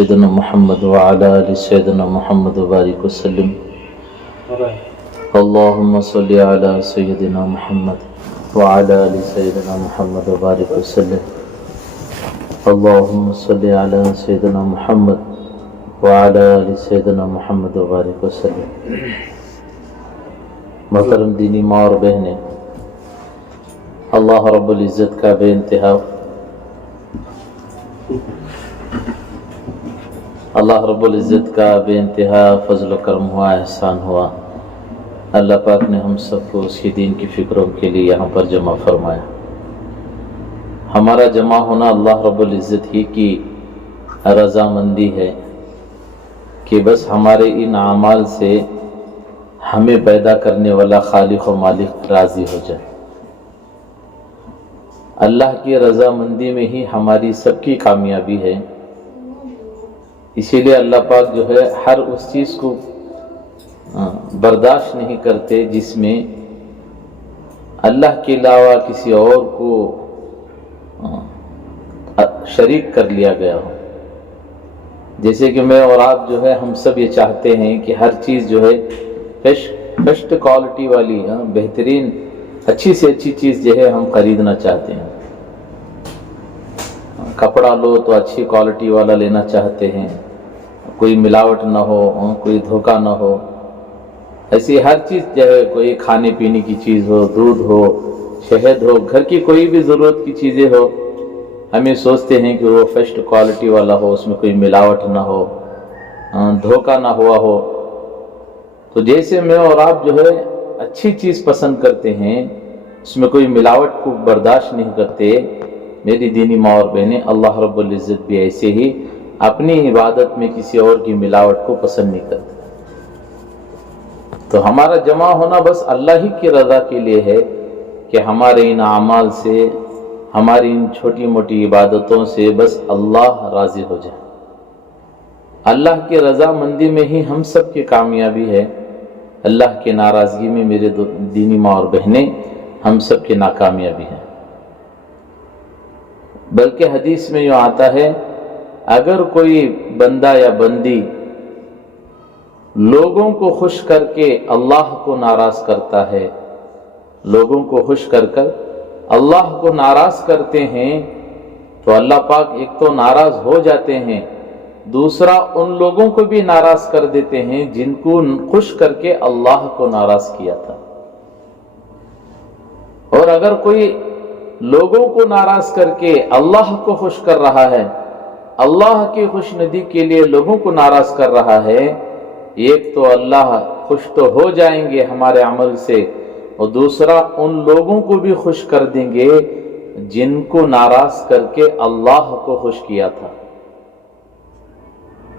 سیدنا محمد وعلى آل سیدنا محمد وبارک وسلم اللهم صل على سيدنا محمد وعلى آل سيدنا محمد وبارك وسلم اللهم صل على سيدنا محمد وعلى آل سيدنا محمد وبارك وسلم. محترم دینی ماں اور بہنیں، اللہ رب العزت کا بے انتہا فضل و کرم ہوا، احسان ہوا. اللہ پاک نے ہم سب کو اس کی دین کی فکروں کے لیے یہاں پر جمع فرمایا. ہمارا جمع ہونا اللہ رب العزت ہی کی رضامندی ہے کہ بس ہمارے ان اعمال سے ہمیں پیدا کرنے والا خالق و مالک راضی ہو جائے. اللہ کی رضامندی میں ہی ہماری سب کی کامیابی ہے. اسی لیے اللہ پاک جو ہے ہر اس چیز کو برداشت نہیں کرتے جس میں اللہ کے علاوہ کسی اور کو شریک کر لیا گیا ہو. جیسے کہ میں اور آپ جو ہے ہم سب یہ چاہتے ہیں کہ ہر چیز جو ہے بیسٹ کوالٹی والی بہترین اچھی سے اچھی چیز جو ہے ہم خریدنا چاہتے ہیں. کپڑا لو تو اچھی کوالٹی والا لینا چاہتے ہیں، کوئی ملاوٹ نہ ہو، کوئی دھوکہ نہ ہو. ایسی ہر چیز جو ہے، کوئی کھانے پینے کی چیز ہو، دودھ ہو، شہد ہو، گھر کی کوئی بھی ضرورت کی چیزیں ہو، ہمیں سوچتے ہیں کہ وہ فرسٹ کوالٹی والا ہو، اس میں کوئی ملاوٹ نہ ہو، دھوکہ نہ ہوا ہو. تو جیسے میں اور آپ جو ہے اچھی چیز پسند کرتے ہیں، اس میں کوئی ملاوٹ کو برداشت نہیں کرتے، میری دینی ماں اور بہنیں، اللہ رب العزت بھی ایسے ہی اپنی عبادت میں کسی اور کی ملاوٹ کو پسند نہیں کرتے. تو ہمارا جمع ہونا بس اللہ ہی کی رضا کے لیے ہے کہ ہمارے ان اعمال سے، ہماری ان چھوٹی موٹی عبادتوں سے بس اللہ راضی ہو جائے. اللہ کی رضا مندی میں ہی ہم سب کی کامیابی ہے. اللہ کی ناراضگی میں میرے دینی ماں اور بہنیں ہم سب کی ناکامیابی ہے. بلکہ حدیث میں یوں آتا ہے، اگر کوئی بندہ یا بندی لوگوں کو خوش کر کے اللہ کو ناراض کرتا ہے، لوگوں کو خوش کر کر اللہ کو ناراض کرتے ہیں، تو اللہ پاک ایک تو ناراض ہو جاتے ہیں، دوسرا ان لوگوں کو بھی ناراض کر دیتے ہیں جن کو خوش کر کے اللہ کو ناراض کیا تھا. اور اگر کوئی لوگوں کو ناراض کر کے اللہ کو خوش کر رہا ہے، اللہ کی خوش ندی کے لیے لوگوں کو ناراض کر رہا ہے، ایک تو اللہ خوش تو ہو جائیں گے ہمارے عمل سے، اور دوسرا ان لوگوں کو بھی خوش کر دیں گے جن کو ناراض کر کے اللہ کو خوش کیا تھا.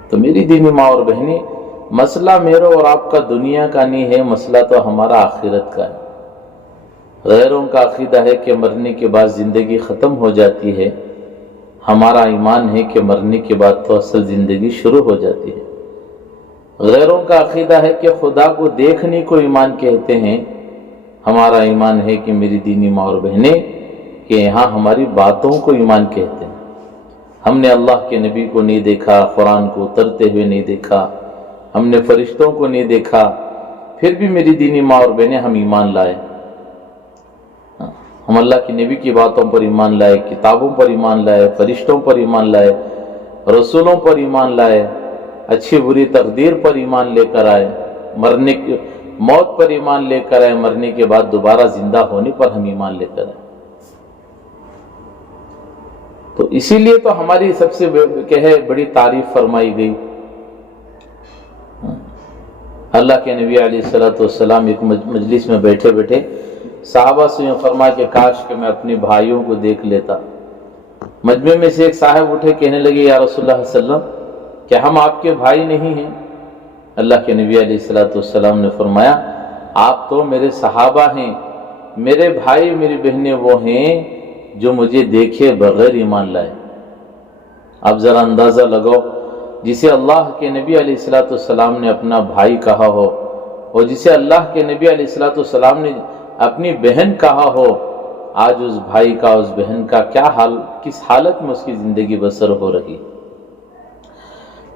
تو میری دینی ماں اور بہنیں، مسئلہ میرا اور آپ کا دنیا کا نہیں ہے، مسئلہ تو ہمارا آخرت کا ہے. غیروں کا عقیدہ ہے کہ مرنے کے بعد زندگی ختم ہو جاتی ہے، ہمارا ایمان ہے کہ مرنے کے بعد تو اصل زندگی شروع ہو جاتی ہے. غیروں کا عقیدہ ہے کہ خدا کو دیکھنے کو ایمان کہتے ہیں، ہمارا ایمان ہے کہ میری دینی ماں اور بہنیں کہ یہاں ہماری باتوں کو ایمان کہتے ہیں. ہم نے اللہ کے نبی کو نہیں دیکھا، قرآن کو اترتے ہوئے نہیں دیکھا، ہم نے فرشتوں کو نہیں دیکھا، پھر بھی میری دینی ماں اور بہنیں ہم ایمان لائے. ہم اللہ کے نبی کی باتوں پر ایمان لائے، کتابوں پر ایمان لائے، فرشتوں پر ایمان لائے، رسولوں پر ایمان لائے، اچھی بری تقدیر پر ایمان لے کر آئے، موت پر ایمان لے کر آئے، مرنے کے بعد دوبارہ زندہ ہونے پر ہم ایمان لے کر آئے. تو اسی لیے تو ہماری سب سے بڑی تعریف فرمائی گئی. اللہ کے نبی علیہ السلام ایک مجلس میں بیٹھے بیٹھے صحابہ سے یوں فرمایا کہ کاش کہ میں اپنے بھائیوں کو دیکھ لیتا. مجمع میں سے ایک صاحب اٹھے، کہنے لگے یا رسول اللہ صلی اللہ علیہ وسلم، کہ ہم آپ کے بھائی نہیں ہیں؟ اللہ کے نبی علیہ السلام نے فرمایا، آپ تو میرے صحابہ ہیں، میرے بھائی میری بہنیں وہ ہیں جو مجھے دیکھے بغیر ایمان لائے. اب ذرا اندازہ لگاؤ، جسے اللہ کے نبی علیہ السلام نے اپنا بھائی کہا ہو، اور جسے اللہ کے نبی علیہ السلام نے اپنی بہن کہا ہو، آج اس بھائی کا، اس بہن کا کیا حال، کس حالت میں اس کی زندگی بسر ہو رہی.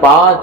5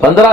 15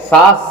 7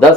10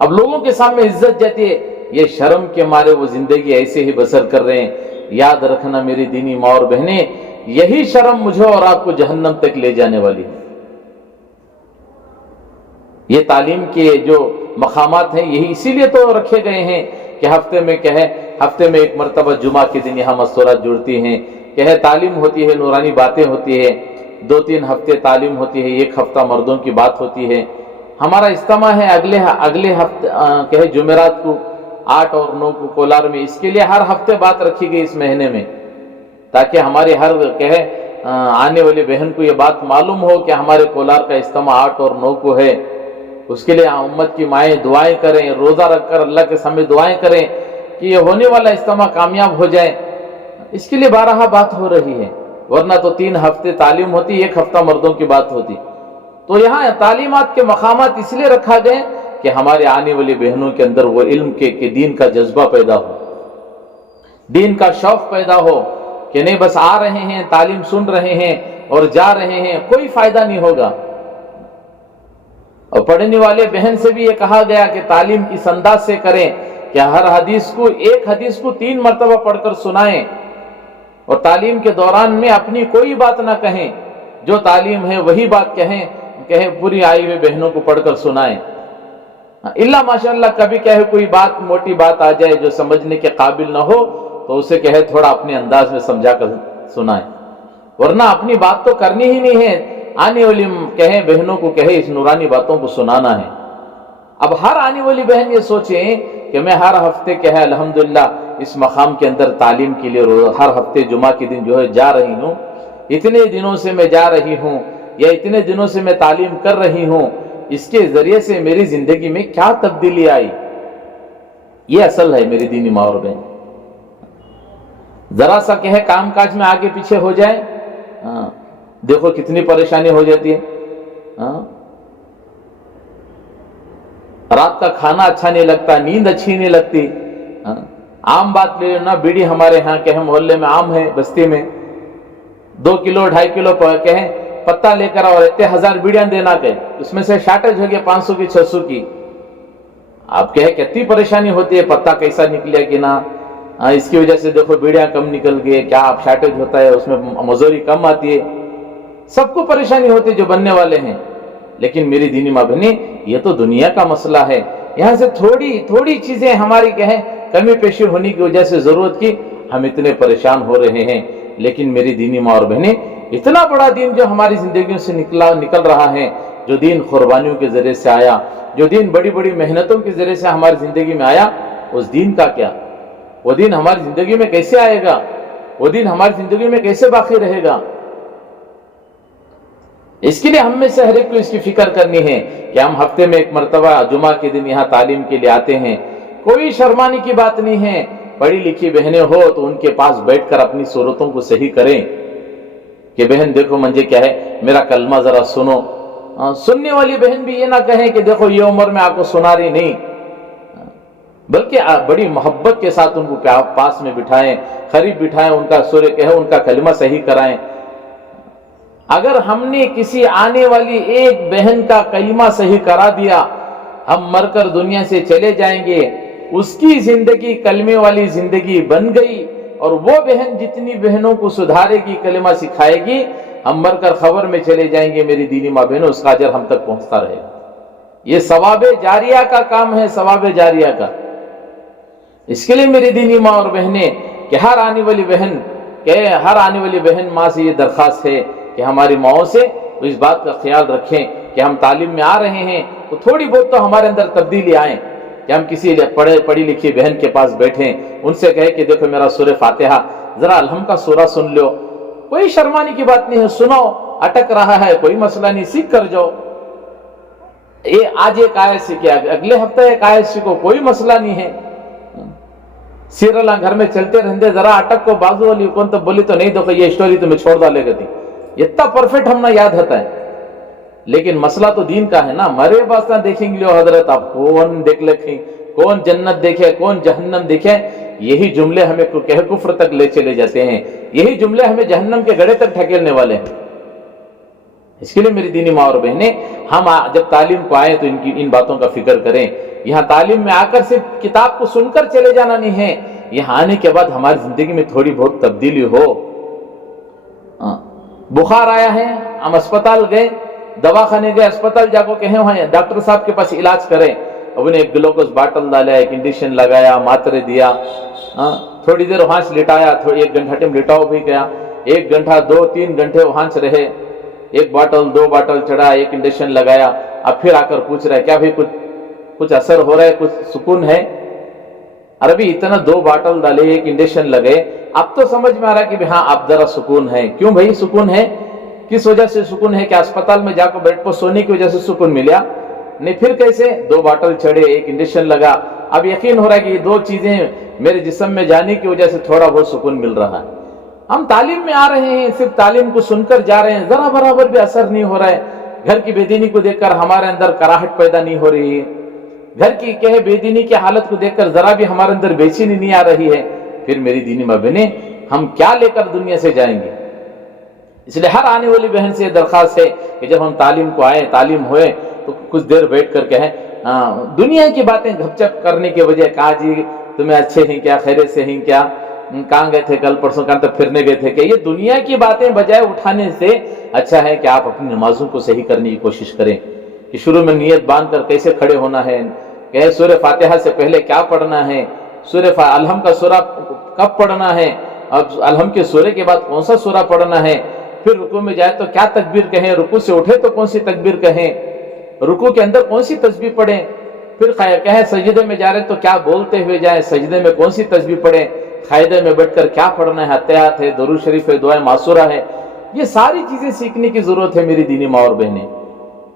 اب لوگوں کے سامنے عزت جاتی ہے، یہ شرم کے مارے وہ زندگی ایسے ہی بسر کر رہے ہیں۔ یاد رکھنا میری دینی ماں اور بہنیں، یہی شرم مجھے اور آپ کو جہنم تک لے جانے والی ہے۔ یہ تعلیم کے جو مقامات ہیں یہی اسی لیے تو رکھے گئے ہیں کہ ہفتے میں ایک مرتبہ جمعہ کے دن یہاں مستورات جڑتی ہیں، تعلیم ہوتی ہے، نورانی باتیں ہوتی ہے، 2-3 ہفتے تعلیم ہوتی ہے، 1 ہفتہ مردوں کی بات ہوتی ہے۔ ہمارا اجتماع ہے اگلے ہفتے جمعرات کو 8 اور 9 کو کولار میں، اس کے لیے ہر ہفتے بات رکھی گئی اس مہینے میں، تاکہ ہمارے ہر آنے والے بہن کو یہ بات معلوم ہو کہ ہمارے کولار کا اجتماع 8 اور 9 کو ہے۔ اس کے لیے امت کی مائیں دعائیں کریں، روزہ رکھ کر اللہ کے سامنے دعائیں کریں کہ یہ ہونے والا اجتماع کامیاب ہو جائے۔ اس کے لیے 12 بات ہو رہی ہے، ورنہ تو 3 ہفتے تعلیم ہوتی، 1 ہفتہ مردوں کی بات ہوتی۔ تو یہاں تعلیمات کے مقامات اس لیے رکھا گئے کہ ہمارے آنے والی بہنوں کے اندر وہ علم کے دین کا جذبہ پیدا ہو، دین کا شوق پیدا ہو، کہ نہیں بس آ رہے ہیں، تعلیم سن رہے ہیں اور جا رہے ہیں، کوئی فائدہ نہیں ہوگا۔ اور پڑھنے والے بہن سے بھی یہ کہا گیا کہ تعلیم اس انداز سے کریں کہ ہر ایک حدیث کو 3 مرتبہ پڑھ کر سنائیں، اور تعلیم کے دوران میں اپنی کوئی بات نہ کہیں، جو تعلیم ہے وہی بات کہیں پوری آئی ہوئے بہنوں کو پڑھ کر سنائیں۔ اللہ ماشاءاللہ کبھی کوئی بات موٹی بات آ جائے جو سمجھنے کے قابل نہ ہو تو اسے تھوڑا اپنے انداز میں سمجھا کر سنائیں، ورنہ اپنی بات تو کرنی ہی نہیں ہے، آنے والی بہنوں کو اس نورانی باتوں کو سنانا ہے۔ اب ہر آنے والی بہن یہ سوچیں کہ میں ہر ہفتے الحمدللہ اس مقام کے اندر تعلیم کے لیے ہر ہفتے جمعہ کے دن جا رہی ہوں، اتنے دنوں سے میں جا رہی ہوں یا اتنے دنوں سے میں تعلیم کر رہی ہوں، اس کے ذریعے سے میری زندگی میں کیا تبدیلی آئی؟ یہ اصل ہے میری دینی ماں اور بہن۔ ذرا سا کام کاج میں آگے پیچھے ہو جائے، دیکھو کتنی پریشانی ہو جاتی ہے۔ رات کا کھانا اچھا نہیں لگتا، نیند اچھی نہیں لگتی۔ عام بات لے لینا، بیڑی ہمارے ہاں محلے میں عام ہے، بستی میں 2 کلو 2.5 کلو پتا لے کر اور 1000 بیڑیاں دینا اس میں سے شارٹیج ہو گیا 500 کی 600 کی۔ آپ کتنی پریشانی ہوتی ہے، پتا کیسا نکلے کہ نہ، اس کی وجہ سے دیکھو بیڑیاں کم نکل گئے، کیا آپ شارٹیج ہوتا ہے، اس میں مزدوری کم آتی ہے، سب کو پریشانی ہوتی ہے جو بننے والے ہیں۔ لیکن میری دینی ماں بہنیں، یہ تو دنیا کا مسئلہ ہے، یہاں سے تھوڑی چیزیں ہماری کمی پیشی ہونے کی وجہ سے ضرورت کی ہم اتنے پریشان ہو رہے ہیں۔ لیکن میری دینی ماں اور بہنیں، اتنا بڑا دین جو ہماری زندگیوں سے نکل رہا ہے، جو دین قربانیوں کے ذریعے سے آیا، جو دین بڑی بڑی محنتوں کے ذریعے سے ہماری زندگی میں آیا، اس دین کا کیا؟ وہ دین ہماری زندگی میں کیسے آئے گا؟ وہ دین ہماری زندگی میں کیسے باقی رہے گا؟ اس کے لیے ہم میں سے ہر ایک کو اس کی فکر کرنی ہے کہ ہم ہفتے میں 1 مرتبہ جمعہ کے دن یہاں تعلیم کے لیے آتے ہیں۔ کوئی شرمانے کی بات نہیں ہے، پڑھی لکھی بہنیں ہو تو ان کے پاس بیٹھ کر اپنی صورتوں کو صحیح کریں کہ بہن دیکھو منجے کیا ہے، میرا کلمہ ذرا سنو۔ سننے والی بہن بھی یہ نہ کہیں کہ دیکھو یہ عمر میں آپ کو سنا رہی نہیں، بلکہ بڑی محبت کے ساتھ ان کو پاس میں بٹھائیں، قریب بٹھائیں، ان کا سورہ ان کا کلمہ صحیح کرائیں۔ اگر ہم نے کسی آنے والی ایک بہن کا کلمہ صحیح کرا دیا، ہم مر کر دنیا سے چلے جائیں گے، اس کی زندگی کلمے والی زندگی بن گئی، اور وہ بہن جتنی بہنوں کو سدھارے گی، کلمہ سکھائے گی، ہم مر کر خبر میں چلے جائیں گے میری دینی ماں بہنوں، اس کا اجر ہم تک پہنچتا رہے گا۔ یہ ثواب جاریہ کا کام ہے، ثواب جاریہ کا۔ اس کے لیے میری دینی ماں اور بہنیں کہ ہر آنے والی بہن ماں سے یہ درخواست ہے کہ ہماری ماؤں سے اس بات کا خیال رکھیں کہ ہم تعلیم میں آ رہے ہیں تو تھوڑی بہت تو ہمارے اندر تبدیلی آئیں، کہ ہم کسی پڑھی لکھی بہن کے پاس بیٹھیں، ان سے کہیں کہ دیکھو میرا سورہ فاتحہ ذرا الحم کا سورہ سن لو، کوئی شرمانے کی بات نہیں ہے، سنو، اٹک رہا ہے کوئی مسئلہ نہیں، سیکھ کر جاؤ۔ آج ایک آیت سیکھے، اگلے ہفتے ایک آیت سیکھو، کوئی مسئلہ نہیں ہے۔ سیرل گھر میں چلتے رہتے، ذرا اٹک کو بازو والی کون تو بولی تو نہیں، دیکھو یہ اسٹوری تمہیں چھوڑ ڈالے گا تھی، اتنا پرفیکٹ ہم نہ یاد ہوتا ہے۔ لیکن مسئلہ تو دین کا ہے نا، مرے باستان دیکھیں گے حضرت، آپ کون دیکھ لکھیں، کون جنت دیکھے کون جہنم دیکھے، یہی جملے ہمیں کفر تک لے چلے جاتے ہیں، یہی جملے ہمیں جہنم کے گڑھے تک ٹھکیلنے والے ہیں۔ اس کے لیے میری دینی ماں اور بہنیں، ہم جب تعلیم کو آئے تو ان باتوں کا فکر کریں. یہاں تعلیم میں آ کر صرف کتاب کو سن کر چلے جانا نہیں ہے، یہاں آنے کے بعد ہماری زندگی میں تھوڑی بہت تبدیلی ہو. بخار آیا ہے، ہم اسپتال گئے، دواخانے گئے، اسپتال جا کو کہیں وہاں ڈاکٹر صاحب کے پاس علاج کریں. اب انہیں ایک گلوکوز باٹل ڈالا، ایک انجیکشن لگایا، ماترے دیا، تھوڑی دیر وہاں سے لٹایا، ایک گھنٹے میں لٹاؤ بھی گیا، 1 گھنٹہ 2-3 گھنٹے وہاں سے رہے، 1 باٹل 2 باٹل چڑھا، ایک انجیکشن لگایا. اب پھر آ کر پوچھ رہا ہے کیا بھائی کچھ اثر ہو رہا ہے، کچھ سکون ہے؟ عربی اتنا 2 باٹل ڈالے، 1 انجیکشن لگے، اب تو سمجھ میں آ رہا ہے کہ ہاں اب ذرا سکون ہے. کیوں بھائی سکون ہے؟ کس وجہ سے سکون ہے؟ کہ اسپتال میں جا کر بیڈ پر سونے کی وجہ سے سکون ملا؟ نہیں. پھر کیسے؟ 2 باٹل چڑھے، 1 انجیکشن لگا، اب یقین ہو رہا ہے کہ یہ 2 چیزیں میرے جسم میں جانے کی وجہ سے تھوڑا بہت سکون مل رہا ہے. ہم تعلیم میں آ رہے ہیں، صرف تعلیم کو سن کر جا رہے ہیں، ذرا برابر بھی اثر نہیں ہو رہا ہے. گھر کی بے دینی کو دیکھ کر ہمارے اندر کراہٹ پیدا نہیں ہو رہی ہے، گھر کی بے دینی کی حالت کو دیکھ کر ذرا بھی ہمارے اندر بے چینی نہیں آ رہی ہے. پھر میری دینی ماں بہنیں، ہم کیا لے کر دنیا سے جائیں گے؟ اس لیے ہر آنے والی بہن سے یہ درخواست ہے کہ جب ہم تعلیم کو آئیں، تعلیم ہوئے تو کچھ دیر بیٹھ کر کہیں، دنیا کی باتیں گپ چپ کرنے کے بجائے کہا جی تمہیں اچھے ہیں کیا، خیریت سے ہیں کیا، کہاں گئے تھے کل پرسوں، کہاں تک پھرنے گئے تھے، کہ یہ دنیا کی باتیں بجائے اٹھانے سے اچھا ہے کہ آپ اپنی نمازوں کو صحیح کرنے کی کوشش کریں. کہ شروع میں نیت باندھ کر کیسے کھڑے ہونا ہے، کہ سورہ فاتحہ سے پہلے کیا پڑھنا ہے، سورہ الحم کا سورہ کب پڑھنا ہے، اب الحم کے سورے کے بعد کون سا سورہ پڑھنا ہے، پھر رکوع میں جائے تو کیا تکبیر کہیں، رکوع سے اٹھے تو کون سی تکبیر کہیں، رکوع کے اندر کون سی تسبیح پڑھیں، پھر کہیں سجدے میں جا رہے تو کیا بولتے ہوئے جائیں، سجدے میں کون سی تسبیح پڑھیں، قاعدے میں بیٹھ کر کیا پڑھنا ہے، اتحیات ہے، درود شریف ہے، دعائے معصورہ ہے. یہ ساری چیزیں سیکھنے کی ضرورت ہے میری دینی ماں اور بہنیں.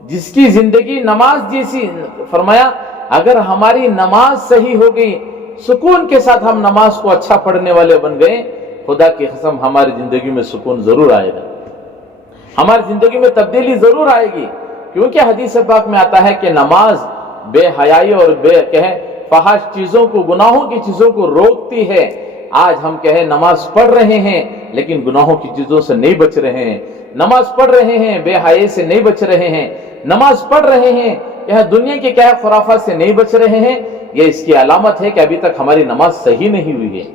جس کی زندگی نماز جیسی، فرمایا اگر ہماری نماز صحیح ہو گئی، سکون کے ساتھ ہم نماز کو اچھا پڑھنے والے بن گئے، خدا کی قسم ہماری زندگی میں سکون ضرور آئے گا، ہماری زندگی میں تبدیلی ضرور آئے گی. کیونکہ حدیث پاک میں آتا ہے کہ نماز بے حیائی اور فحش چیزوں کو، گناہوں کی چیزوں کو روکتی ہے. آج ہم نماز پڑھ رہے ہیں لیکن گناہوں کی چیزوں سے نہیں بچ رہے ہیں، نماز پڑھ رہے ہیں بے حیائی سے نہیں بچ رہے ہیں، نماز پڑھ رہے ہیں دنیا کے خرافات سے نہیں بچ رہے ہیں. یہ اس کی علامت ہے کہ ابھی تک ہماری نماز صحیح نہیں ہوئی ہے.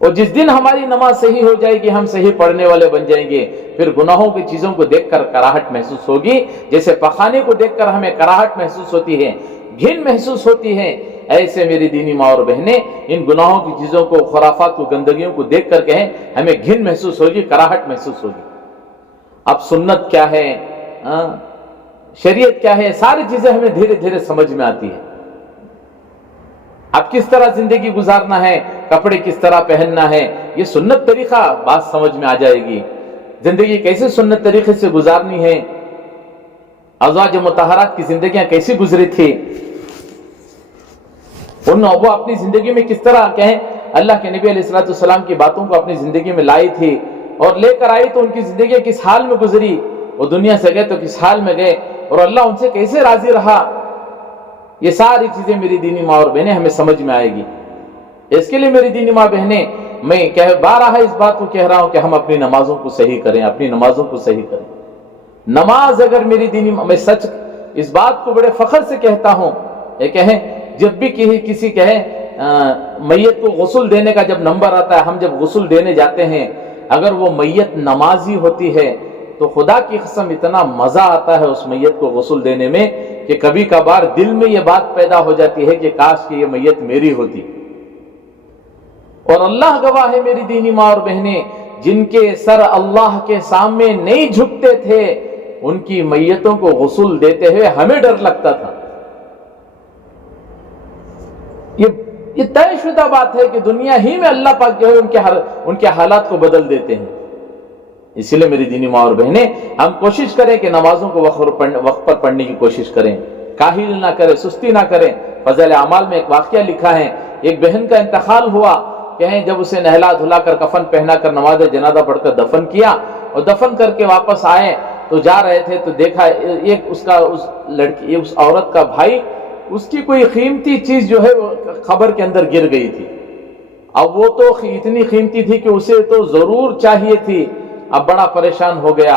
اور جس دن ہماری نماز صحیح ہو جائے گی، ہم صحیح پڑھنے والے بن جائیں گے، پھر گناہوں کی چیزوں کو دیکھ کر کراہٹ محسوس ہوگی. جیسے پخانے کو دیکھ کر ہمیں کراہٹ محسوس ہوتی ہے، گھن محسوس ہوتی ہے، ایسے میری دینی ماں اور بہنیں ان گناہوں کی چیزوں کو، خرافات کو، گندگیوں کو دیکھ کر کہیں ہمیں گھن محسوس ہوگی، کراہٹ محسوس ہوگی. اب سنت کیا ہے، شریعت کیا ہے، ساری چیزیں ہمیں دھیرے دھیرے سمجھ میں آتی ہے. اب کس طرح زندگی گزارنا ہے، کپڑے کس طرح پہننا ہے، یہ سنت طریقہ بات سمجھ میں آ جائے گی. زندگی کیسے سنت طریقے سے گزارنی ہے، ازواج مطہرات کی زندگیاں کیسی گزری تھی، وہ اپنی زندگی میں کس طرح اللہ کے نبی علیہ الصلوۃ والسلام کی باتوں کو اپنی زندگی میں لائی تھی اور لے کر آئی، تو ان کی زندگی کس حال میں گزری، وہ دنیا سے گئے تو کس حال میں گئے، اور اللہ ان سے کیسے راضی رہا. یہ ساری چیزیں میری دینی ماں اور بہنیں ہمیں سمجھ میں آئے گی. اس کے لیے میری دینی ماں بہنیں، میں بارہا اس بات کو کہہ رہا ہوں کہ ہم اپنی نمازوں کو صحیح کریں، اپنی نمازوں کو صحیح کریں. نماز اگر میری دینی میں سچ اس بات کو بڑے فخر سے کہتا ہوں، یہ کہیں جب بھی کسی میت کو غسل دینے کا جب نمبر آتا ہے، ہم جب غسل دینے جاتے ہیں، اگر وہ میت نمازی ہوتی ہے تو خدا کی قسم اتنا مزہ آتا ہے اس میت کو غسل دینے میں کہ کبھی کبھار دل میں یہ بات پیدا ہو جاتی ہے کہ کاش کہ یہ میت میری ہوتی. اور اللہ گواہ ہے میری دینی ماں اور بہنیں، جن کے سر اللہ کے سامنے نہیں جھکتے تھے، ان کی میتوں کو غسل دیتے ہوئے ہمیں ڈر لگتا تھا. یہ طے شدہ بات ہے کہ دنیا ہی میں اللہ پاک جو ہے ان کے حالات کو بدل دیتے ہیں. اسی لیے میری دینی ماں اور بہنیں، ہم کوشش کریں کہ نمازوں کو وقت پر پڑھنے کی کوشش کریں، کاہل نہ کریں، سستی نہ کریں. فضائل اعمال میں ایک واقعہ لکھا ہے، ایک بہن کا انتقال ہوا، جب اسے نہلا دھلا کر کفن پہنا کر نماز جنازہ پڑھ کر دفن کیا، اور دفن کر کے واپس آئے تو جا رہے تھے تو دیکھا اس عورت کا بھائی، اس کی کوئی قیمتی چیز جو ہے وہ قبر کے اندر گر گئی تھی. اب وہ تو اتنی قیمتی تھی کہ اسے تو ضرور چاہیے تھی. اب بڑا پریشان ہو گیا،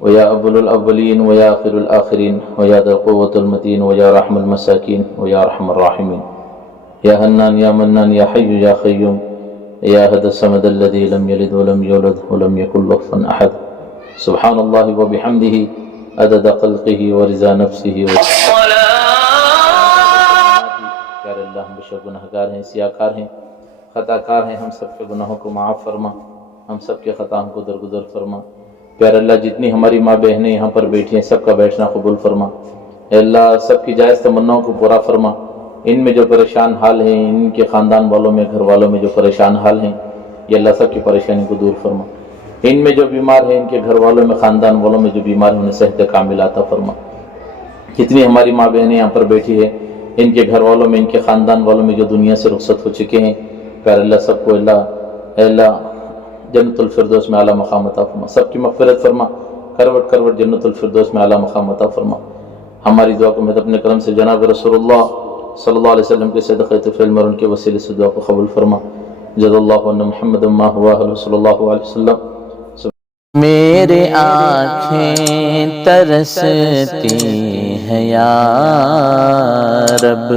ويا أول الأولين ويا آخر الآخرين ويا ذا القوة المتين ويا رحم المساكين ويا أرحم الراحمين يا هنان يا منان يا حي يا قيوم يا أحد الصمد الذي لم يلد ولم يولد ولم يكن له كفوا أحد سبحان الله وبحمده عدد خلقه ورضا نفسه پیارے اللہ ہم بے شک گناہ گار ہیں سیاہ کار ہیں خطا کار ہیں ہم سب کے گناہوں کو معاف فرما ہم سب کے خطاؤں کو درگزر فرما پیارے اللہ جتنی ہماری ماں بہنیں یہاں پر بیٹھی ہیں سب کا بیٹھنا قبول فرما اے اللہ سب کی جائز تمناؤں کو پورا فرما ان میں جو پریشان حال ہیں ان کے خاندان والوں میں گھر والوں میں جو پریشان حال ہیں یہ اللہ سب کی پریشانی کو دور فرما ان میں جو بیمار ہیں ان کے گھر والوں میں خاندان والوں میں جو بیمار ہیں انہیں صحت کامل عطا فرما جتنی ہماری ماں بہنیں یہاں پر بیٹھی ہے ان کے گھر والوں میں ان کے خاندان والوں میں جو دنیا سے رخصت ہو چکے ہیں پیارے اللہ سب کو اے اللہ جنت الفردوس میں اعلیٰ مقام عطا فرما سب کی مغفرت فرما کروٹ کروٹ جنت الفردوس میں اعلیٰ مقام عطا فرما ہماری دعا کو میں اپنے کرم سے جناب رسول اللہ صلی اللہ علیہ وسلم کے صدقہ طفیل اور ان کے وسیلے سے دعا کو قبول فرما جزا اللہ عنہ محمد ما ہوا صلی اللہ علیہ وسلم میرے آنکھیں ترستی ہیں یا رب